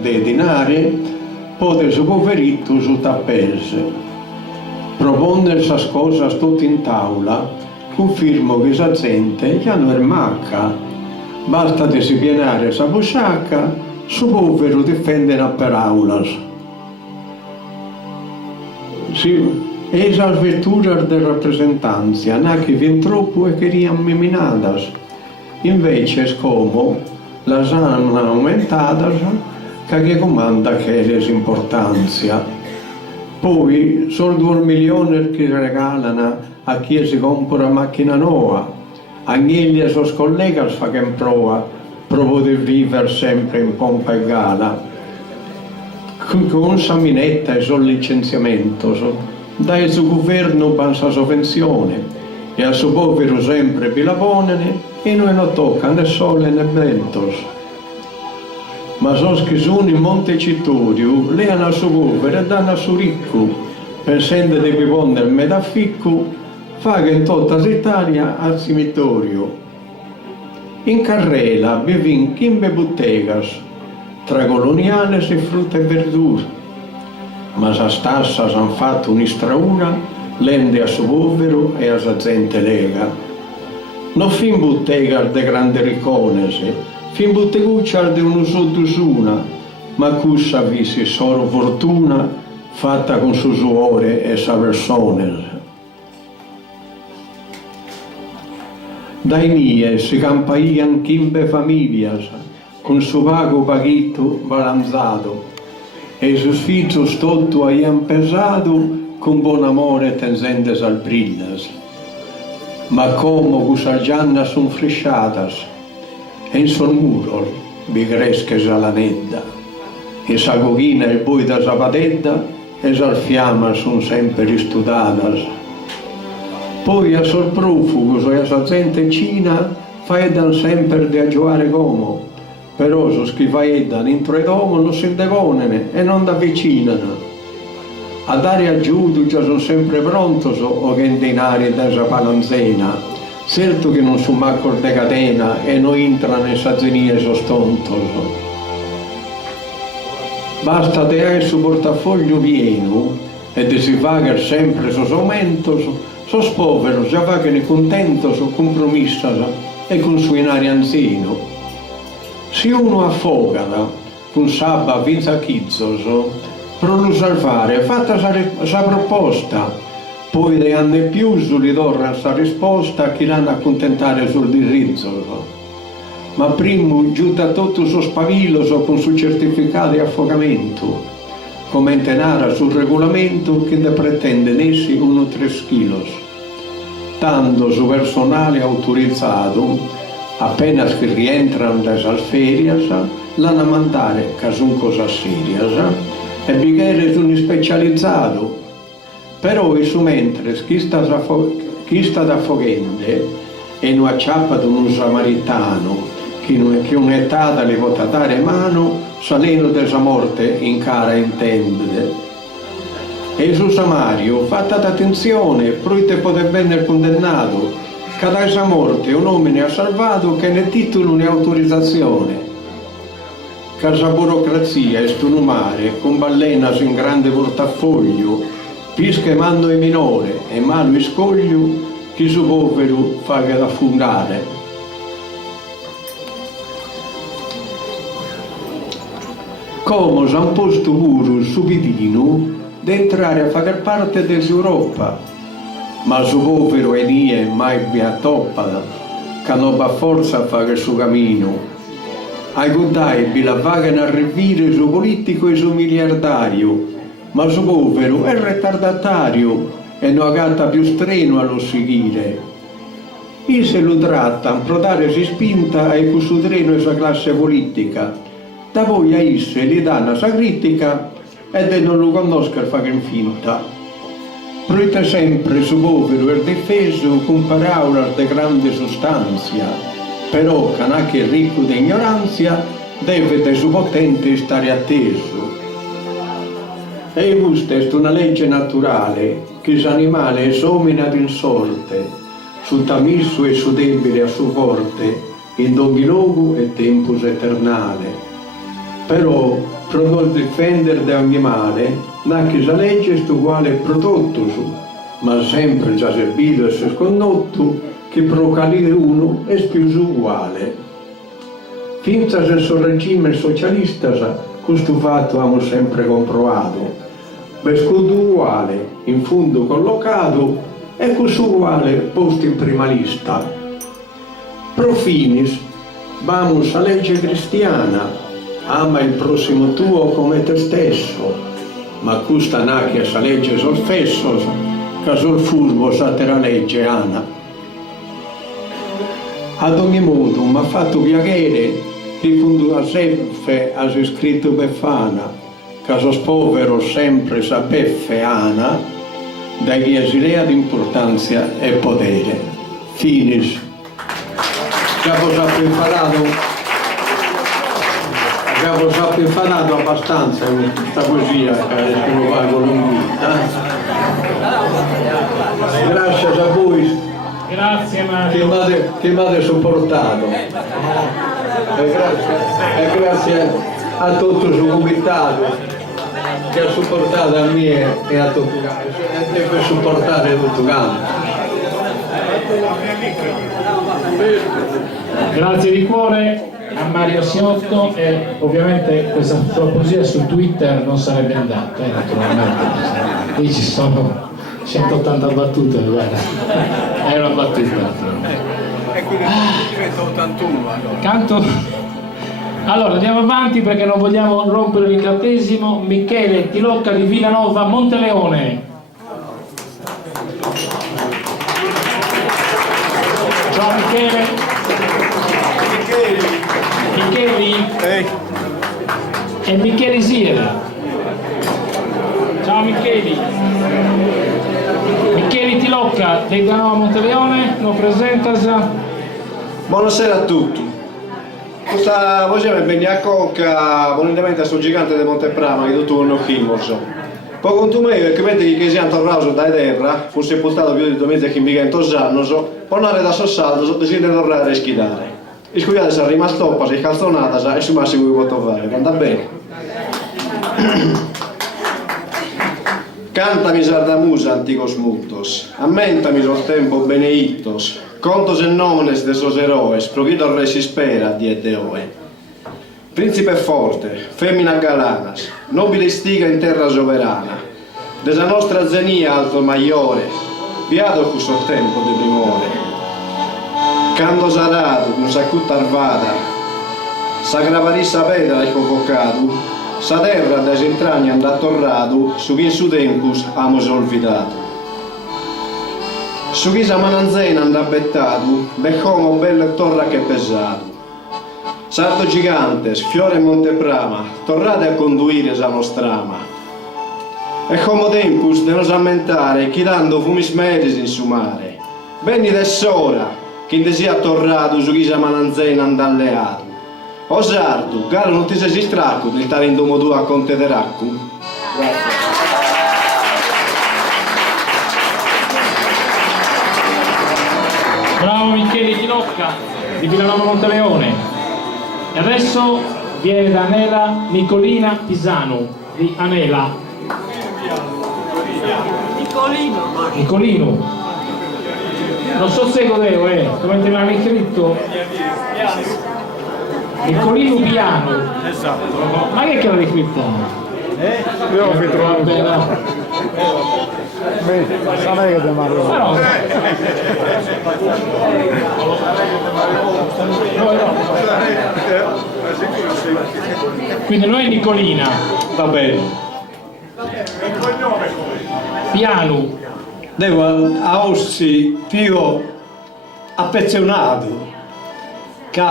de dinari, pote su poveritto su tappese. Proponne esas cosas tutte in taula, confirmo che sa gente ya no è macca. Basta de si pienare sa busciacca, su povero difenden per aulas. Esas vetturas de rappresentanza, che vien troppo e queriam meminadas. Invece es como las han aumentadas, che comanda che es importanza. Poi sono 2 milioni che regalano a chi si compra una macchina nuova. Agnelli e suoi colleghi fanno prova di vivere sempre in pompa e gala. Con saminetta e sul licenziamento, dai il suo governo pensa sovvenzione e a suo povero sempre pilavonene e non lo tocca né sole né ventos. Ma sono che sono in Montecitorio, le hanno a suo povero e danno a suo ricco, pensando di vivere il metafficco, fa che in tutta l'Italia al cimitero. In carrela vivin 15 bottegas, tra coloniales e frutta e verdura, ma sa stassa han fatto un'istrauna, lende a suo povero e a sa gente lega. Non fin bottegas de grande riconese, fin botteguccias de uno sottosuna, ma cussa visi solo fortuna fatta con su suore e sa persone. Dai mie si campaian 15 familias, con su vago paghito balanzato, e sus figlios tutto aian pesato con buon amore tenzendes al brillas. Ma como cusas giannas son frisciatas, en son muros vi cresques a la nedda, e sa cochina e boi da sapatedda, e sal fiammas son sempre studadas. Poi a sos prófugos e a sa gente cina faedan sempre de aggiuare como, però sos chi faedan intro ed domo non si degonene e non d'avvicinano. A dare aggiuto già sono sempre prontos o che in denari da sa palanzena, certo che non su macco de catena e non entrano in sa zenia sos tontos. Basta te hai su portafoglio pieno e de si pagar sempre sos aumentos, sos poveros già pagano contentos o compromissos e con su inari anzino. Se uno affogada con sabba vinza chizzos, pro lo salvare fatta sa proposta, poi de anni più li dorra sa risposta che l'hanno accontentare sul dirizzo. Ma primo giuta tutto suo spavilo con su certificato di affogamento, come intenara sul regolamento che ne pretende nessi 1-3 chilos. Tanto su personale autorizzato, appena che rientrano da salferias, l'hanno mandare casun cosa serias, e bighere sono specializzato. Però su mentre chi sta da foghende e non acciappa di un samaritano che un'età le vota dare mano, salendo della morte in cara intende. E su Samario fatta attenzione, proite poter venire condannato, che da esa morte un uomo ne ha salvato che ne titolo ne autorizzazione. Casa burocrazia e stunumare con ballenas in grande portafoglio, pische mando e minore e malo scoglio, chi su povero fa che da fundare. Come s'han posto pure subitino di entrare a far parte dell'Europa, ma su povero e nie mai vi attoppa, che non va forza a fare il suo cammino. Ai guardai vi la vagano a rivire su politico e su miliardario, ma su povero è retardatario e non agatta più streno allo seguire. E se lo tratta a prodare si spinta e con su treno e sa classe politica, da voi a isse gli danno sa critica ed non lo conosca fa che finta. Proite sempre su povero e difeso con parole di grande sostanzia, però canacche ricco di ignoranza deve de su potente stare atteso. E questa è una legge naturale che l'animale esomina ad insorte, su tamisso e su debile a su forte, in ogni luogo e tempus eternale. Però pro difendere da ogni male, che la legge è uguale prodotto su, ma sempre già servito e scondotto che pro calire uno è più uguale. Finza se sul regime socialista, questo fatto abbiamo sempre comprovato. Vescudo uguale, in fondo collocato, e questo uguale posto in prima lista. Pro finis, vamos a legge cristiana, ama il prossimo tuo come te stesso, ma questa nacchia sa legge sol fesso, che sol furbo sa te la legge ana. Ad ogni modo, mi ha fatto piacere che quando a sempre ha scritto Befana, che sos povero sempre sa beffe ana, da chi ha idea di importanza e potere. Finis. Già cosa ho imparato? Abbiamo già imparato abbastanza questa poesia che lo va con l'unghita. Grazie a voi. Grazie Mario. Che mi avete supportato. E grazie a tutto il suo comitato che ha supportato a me e a tutti e per supportare tutto il campo. Grazie di cuore a Mario Siotto, e ovviamente questa sua poesia su Twitter non sarebbe andata, naturalmente. Lì ci sono 180 battute, guarda. È una battuta naturalmente. E quindi 181 allora. Canto. Allora andiamo avanti perché non vogliamo rompere l'incantesimo. Michele Tilocca di Villanova Monteleone. Ciao Michele. Micheli e Michele Siera. Ciao Micheli. Michele Tilocca di Villanova Monteleone, lo presentasi. Buonasera a tutti. Questa voce mi viene a cocca volontariamente a sto gigante di Monteprama che tutto non chimoso. Poi con tu me che vedi che siamo tornato da terra, fu sepoltato più di 2500 anni, poi non da sossaldo, decide di tornare a schidare. E scusate se è rimasto toppa, si è calzonata e su massimo che posso fare, andà bene. Cantami sardamusa anticos multos, ammentami sul tempo beneittos, contos e nomenes de sos eroes, proquito re si spera diete oe. Principe forte, femmina galanas, nobile stiga in terra soverana, desa nostra zenia alto maiore, viato cuso tempo de primore. Cando sarado, con sacutta arvata, sa gravarissa pedra e cococadu, sa terra das entragna andà torradu, su chi in su tempus amo solvitato. Su chi sa mananzena andà bettatu, beccomo bello e torra che pesato. Sarto gigantes, fiore e Monteprama, torrate a conduire sa nostrama. E come tempus de nos ammentare, chi dando fumis medis in su mare. Venni d'essora, chi te sia torrato su chi sa mananzena andà alleato. O sardo, caro non ti sei distracco di stare in domo tua a conte de raccu? Grazie. Bravo Michele Tilocca di Villanova Monteleone. E adesso viene da Anela Nicolina Pisano di Anela. Nicolino. Non so se godevo, come te l'hanno scritto? Nicolino Piano. Esatto. Ma che l'hai scritto? Io ho scritto Vabbè, no. Sai che te Mario. Però, quindi noi Nicolina. Va bene. Piano. Devo a Ossi più affezionato che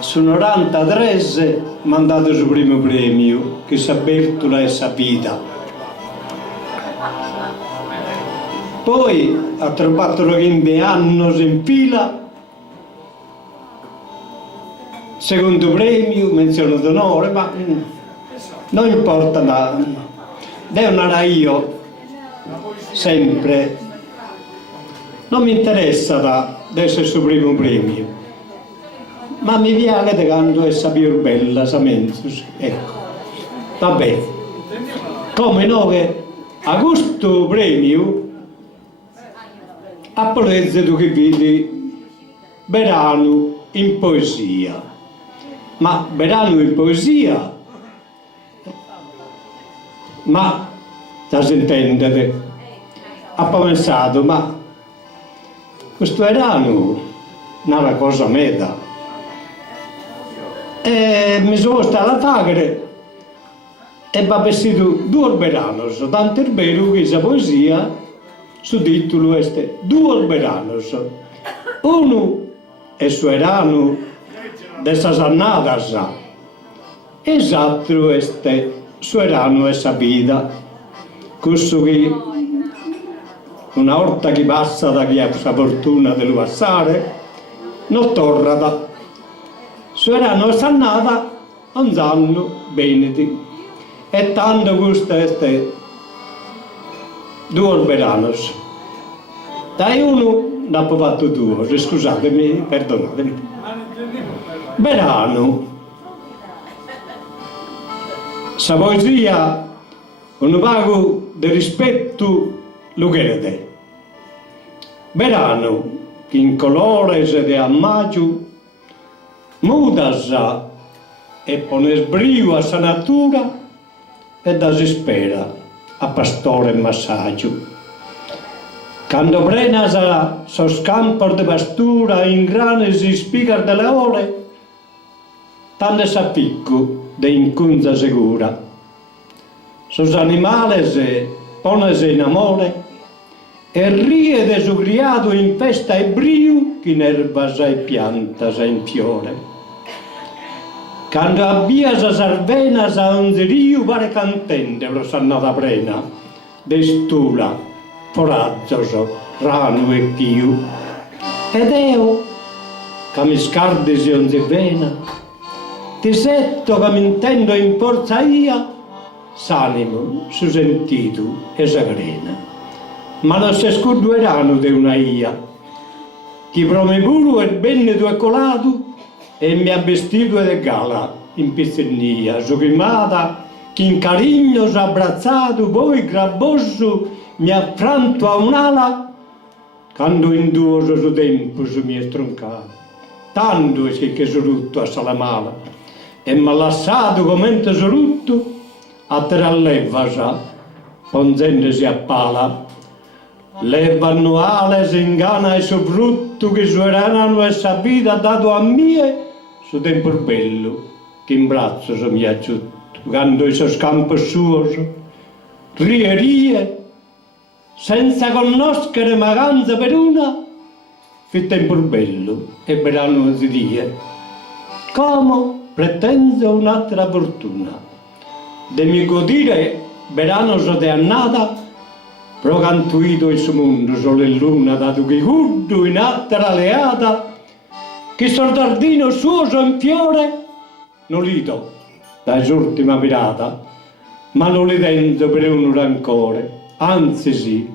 su 93 mi ha dato il suo primo premio che sa Bertola e sa Pita. Poi ha trovato 20 anni in fila, secondo premio, menzione d'onore, ma non importa, devo andare io sempre, non mi interessa adesso il suo primo premio, ma mi piace quando è più bella, sa menzus, ecco. Vabbè, come no che a questo premio a Polezzo tu che vedi Berano in poesia, ma Berano in poesia, ma da sentendete, ha pensato, ma questo Berano è una cosa meta, e mi sono stato a fare e va vestito due Beranos, tanto è vero che questa poesia, su titolo è due Beranos. Uno è su Erano de esas annadas, e l'altro è su Erano e sa vita. Questo che una volta che passa da chi ha la fortuna di passare, non torna da. Su Erano e sa annata, non sanno benedi. E tanto questo è due Beranos. Dai uno ne ha fatto due, scusatemi, perdonatemi. Berano. Sa poesia, un pago di rispetto lo chiede. Berano, che in colores de ammaggio, mudas e pones brio a sa natura, e da si spera a pastore e massaggio. Quando prenas a sos campos de pastura in granes y spigas de le ore, tanto s'appicco de incunza segura. Sos animales pones in amore e rie de su criado in festa e brio che in erbas e piantas e in fiore. Quando abbias as arvenas a un rio pare cantende lo sannata prena, destula, foraggioso, rano e chiu. Ed eo, che mi scardisi on si vena, ti setto che mi intendo in forza ia, s'animo, su sentito e s'agrena. Ma non si scordueranno di una ia, chi prome puro e bene tu è colato, e mi ha vestito de gala in pizzernia, sogrimata, che in carigno s'ha abbracciato, poi grabboso mi ha affranto a un'ala, quando in due su tempo si mi è stroncato, tanto è che sono rutto a Salamala, e mi ha lasciato come sono rutto a tre levasa, ponzendosi a pala. Leva annuale si ingana e so frutto che su erano e sa vita dato a mie, su tempo bello che in braccio si mi ha giunto, quando i suoi campi suoi, rie, senza conoscere maganza per una, fu tempo bello e Berano si die, come pretendo un'altra fortuna, de mi godire Berano so de annata, pro cantuito in su mondo solo in luna, dato che guddo in altra leata, che soldardino suo in fiore, non li do, da ultima pirata, ma non li tento per un rancore, anzi sì,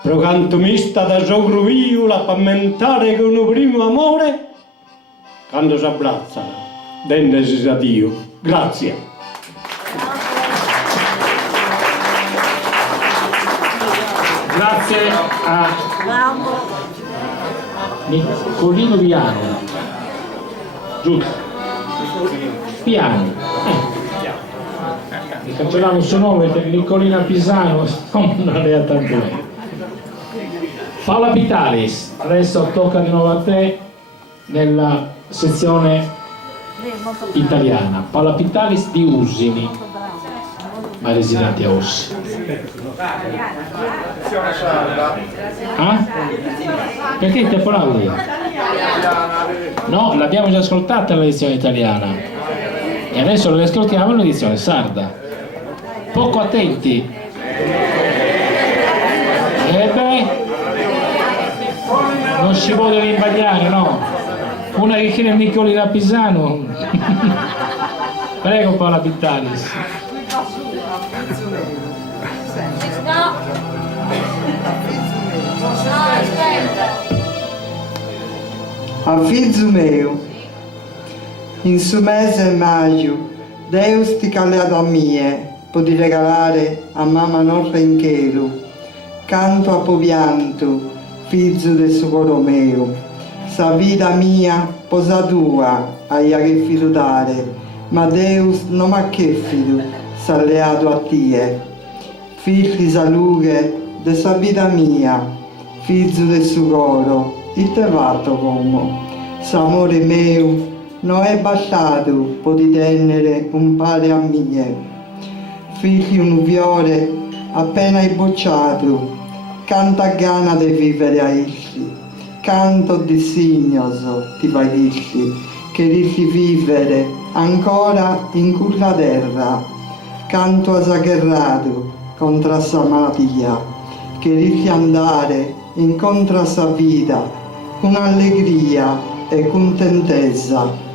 pro canto mista da sogro io la pammentare che un primo amore, quando si abbraccia, dendesi a Dio. Grazie. Grazie a Niccolino Piano. Giusto. Piano. Mi cancelliamo il suo nome per Niccolina Pisano, non è tanto bene. Paola Pitalis, adesso tocca di nuovo a te nella sezione italiana. Paola Pitalis di Usini, ma residenti a Ossi. Ah? Perché ti applaudi? No, l'abbiamo già ascoltata l'edizione italiana e adesso la ascoltiamo l'edizione sarda. Poco attenti. E beh, non si vogliono imbagliare, no? Una che chiede Niccolina Pisano. Prego Paola Pitalis. A figlio meu, in su mese maio Deus ti calleato a mie, poti regalare a mamma nostra in chelu, canto a povianto, figlio del suo coro mio, sa vita mia, posa tua, aia che fido dare, ma Deus non m'ha che fido, s'alleato a tie, figli salute, de sa vita mia, figlio del suo coro, il te fatto come, s'amore mio, non è bastato, poti tenere un padre a mie, figli un fiore, appena hai bocciato, canta gana di vivere a essi, canto di signoso ti pagisci, che rischi vivere ancora in quella terra, canto esagerato contro sa malattia, che rischi andare incontro a sa vita, con allegria e contentezza,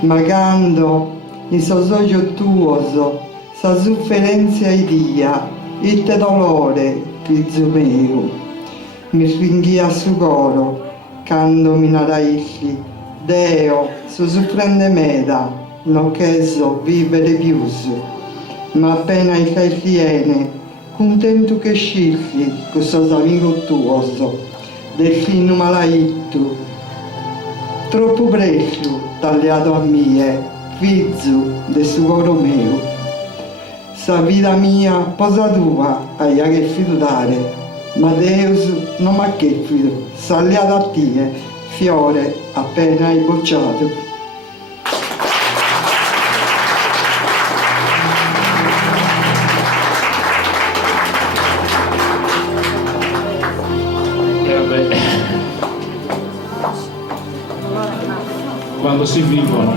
ma canto in sosogno tuo, sa sofferenza e dia, il te dolore, figlio mio, mi stringhia su coro, quando mi naraisci, Deo, su soffrende meda, non cheso vivere più, ma appena i fai tiene, contento che sciffi, questo amico tuo, del fino malaitto, troppo presto, tagliato a mie, figlio del suo coro mio. Sa vita mia, posa tua, aia che fidare, ma Deus non m'ha che fido, s'alliato a tie, fiore appena hai bocciato. Quando si vivono.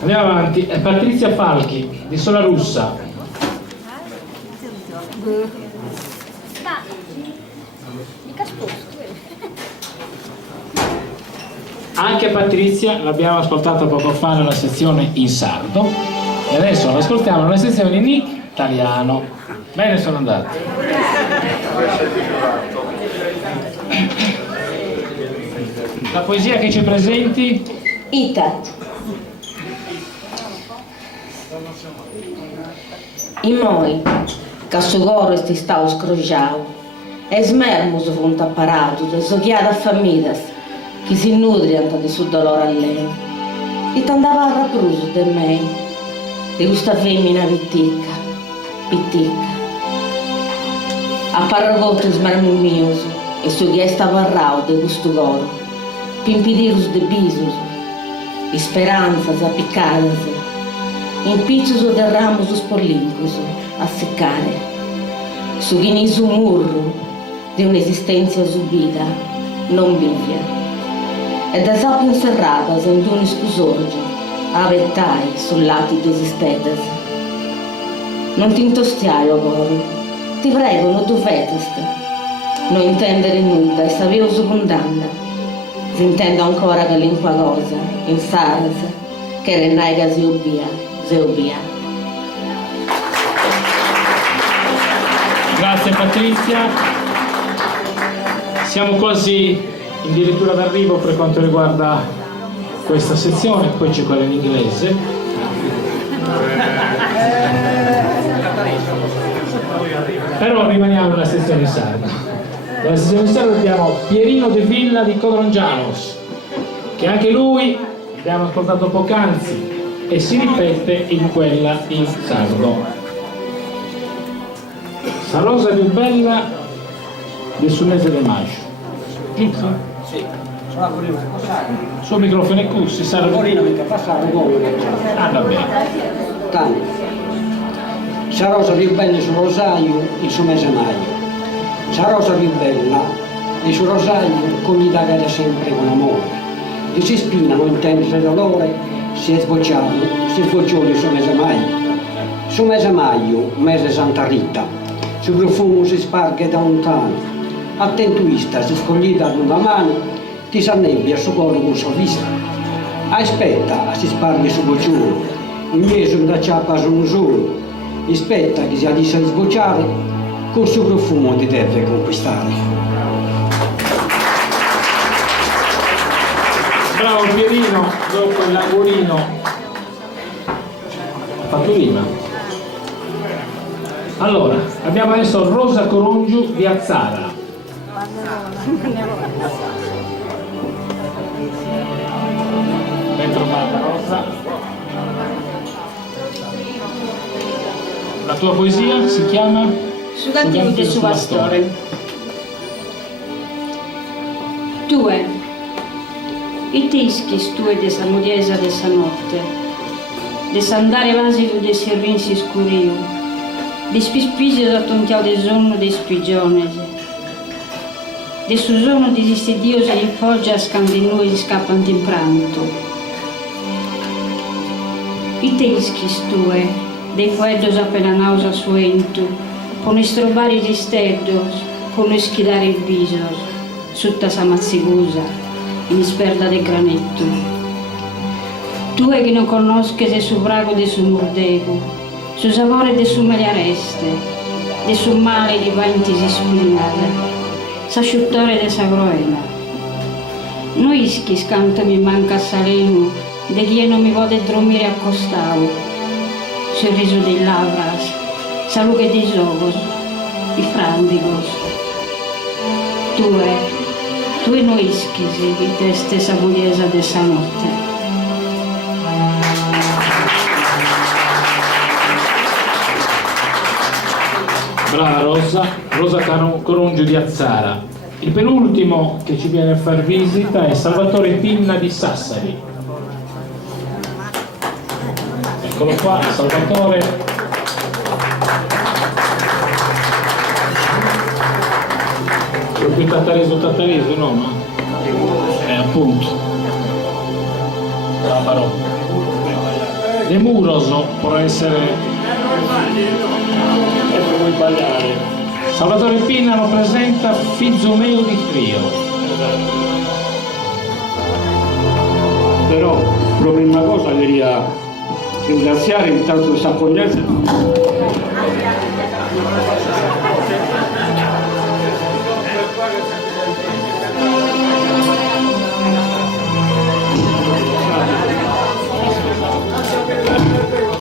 Andiamo avanti. È Patrizia Falchi di Sola Russa. Anche Patrizia l'abbiamo ascoltata poco fa nella sezione in sardo e adesso l'ascoltiamo nella sezione in italiano. Bene, sono andati. La poesia che ci presenti? Ita. I moi, ca su goro esti stau scrojau, es mermus vunt apparatus, es oghiada fammidas, chi si nudriant di su dolore a lei. E t'andava a rapruso de me, di questa femmina pitticca, pitticca. A parrogotus marmumius, e su ghiesta varrau de gusto goro, pimpidirus de bisus, e speranzas apiccadas, in piccius o derramus os pollincus a seccare, su ghinis un murro di un'esistenza subita, non bivia, ed esapio inserradas in un scusorgio, a vettai sul lati desistetas. Non ti intostiai, o goro, ti prego, non dovetest, non intendere nulla e sapevo condanna. Intendo ancora che l'inqua cosa, in saras, che renaiga zeubia. Grazie Patrizia. Siamo quasi addirittura d'arrivo per quanto riguarda questa sezione, poi c'è quella in inglese. Però rimaniamo nella sezione in sardo. Nella sezione in sardo abbiamo Pierino De Villa di Codrongianos, che anche lui abbiamo ascoltato poc'anzi e si ripete in quella in sardo. Sa rosa più bella del suo mese di maggio, giusto? Sì. Il suo microfono è qui, si sa. Ah, va bene. Tanto. Sa rosa più bella sul rosario il suo mese maggio. Sa rosa più bella e sul rosario con gli dà sempre con amore. E si spinano intenso dolore, si è sbocciato il suo mese maggio. Il suo mese maggio, mese Santa Rita, sul profumo si sparge da lontano. Attentuista si scoglita ad una mano, ti s'annebbia su cuore con sorvista. Aspetta, si sparge su bocciolo, in mezzo da ciappa su un solo. Aspetta che si adissa a sbocciare, col suo profumo ti deve conquistare. Bravo Pierino, dopo l'augurino fatto prima. Allora, abbiamo adesso Rosa Corongiu di Azzara. Ben trovata Rosa. La tua poesia si chiama? Sugante del suo pastore. 2. I tischi stue de sa muliesa de sa notte, de s'andare vasido de servinsi scuriu, de spispigio da tontiao de sonno de spigionese, de su sono disistidiosa in foggia scandinui scappando in pranto. I tischi stue, de fuedos appena nausa suentu, pone strobare i steddos, pone schidare il visos, sutta sa mazzigusa, in sperda de granetto. Tu che non conosche de su brago de su murdego, su savore de su meliareste, de su male di venti si spinare, s'asciuttore de sa groena. No ischi scanto mi manca saleno, de chi non mi vode dormire accostau, sorriso de lavras, salughe di sogos, i frandigos. Tu e noi schisi di te stessa muliesa de sa notte. Brava Rosa Corongiu di Azzara. Il penultimo che ci viene a far visita è Salvatore Pinna di Sassari. Eccolo qua, Salvatore. Qui Tattareso, no? Ma appunto. La parola. De Muroso può essere. Puoi sbagliare. Salvatore Pinna lo presenta Fizumeo di Trio. Però proprio una cosa queria ringraziare intanto questa accoglienza.